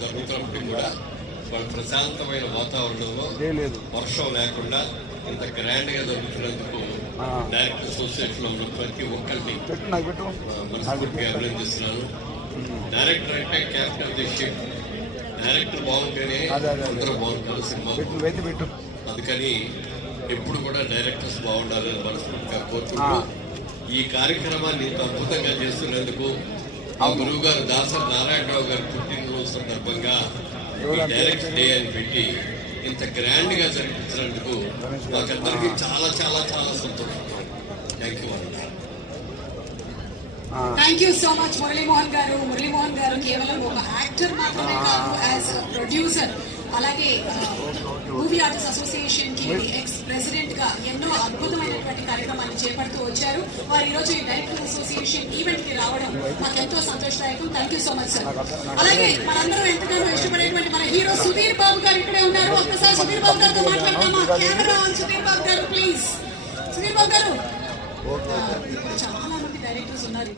జరుగుతున్నప్పటికీ కూడా వాళ్ళ ప్రశాంతమైన వాతావరణంలో వర్షం లేకుండా ఇంత గ్రాండ్ గా జరుగుతున్నందుకు డైరెక్టర్ అసోసియేషన్ లో ఉన్న ప్రతి ఒక్కరిని మనస్ఫూర్తిగా అభినందిస్తున్నాను. డైరెక్టర్ అంటే క్యాప్టెన్ ది షిప్. డైరెక్టర్ బాగుంటేనే అందరూ బాగుంటారు సినిమా. అందుకని ఎప్పుడు కూడా డైరెక్టర్స్ బాగుండాలని మనస్ఫూర్తిగా కోరుకుంటూ ఈ కార్యక్రమాన్ని ఇంత అద్భుతంగా చేస్తున్నందుకు ఆ గురువు గారు దాసరి నారాయణరావు గారి పుట్టినరోజు సందర్భంగా డైరెక్టర్ డే అని పెట్టి ఇంత గ్రాండ్ గా జరిపించినందుకు మాకందరికీ చాలా చాలా చాలా సంతోషం. Thank you so much Muralimohan గారు. మురళీమోహన్ గారు కేవలం ఒక యాక్టర్ మాత్రమే కాదు, యాజ్ ప్రొడ్యూసర్, అలాగే మూవీ ఆర్టిస్ట్ అసోసియేషన్ కి ఎక్స్ ప్రెసిడెంట్ గా ఎన్నో అద్భుతమైనటువంటి కార్యక్రమాన్ని చేపడుతూ వచ్చారు. వారు ఈ రోజు ఈ డైరెక్టర్ అసోసియేషన్ ఈవెంట్ కి రావడం మాకెంతో సంతోషదాయకం. Thank you so much sir. అలాగే మనందరం ఎంతగానో ఇష్టపడేటువంటి మన హీరో సుధీర్ బాబు గారు ఇక్కడే ఉన్నారు. ఒక్కసారి సుధీర్ బాబు గారితో మాట్లాడతామా? కెమెరా ఆన్ సుధీర్ బాబు గారు ప్లీజ్. సుధీర్ బాబు గారు, చాలా మంది డైరెక్టర్స్ ఉన్నారు.